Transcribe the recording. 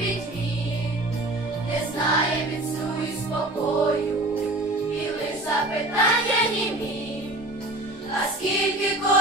пітьмі, не знає відсу і спокою, і лиш запитання німі, а скільки кожен.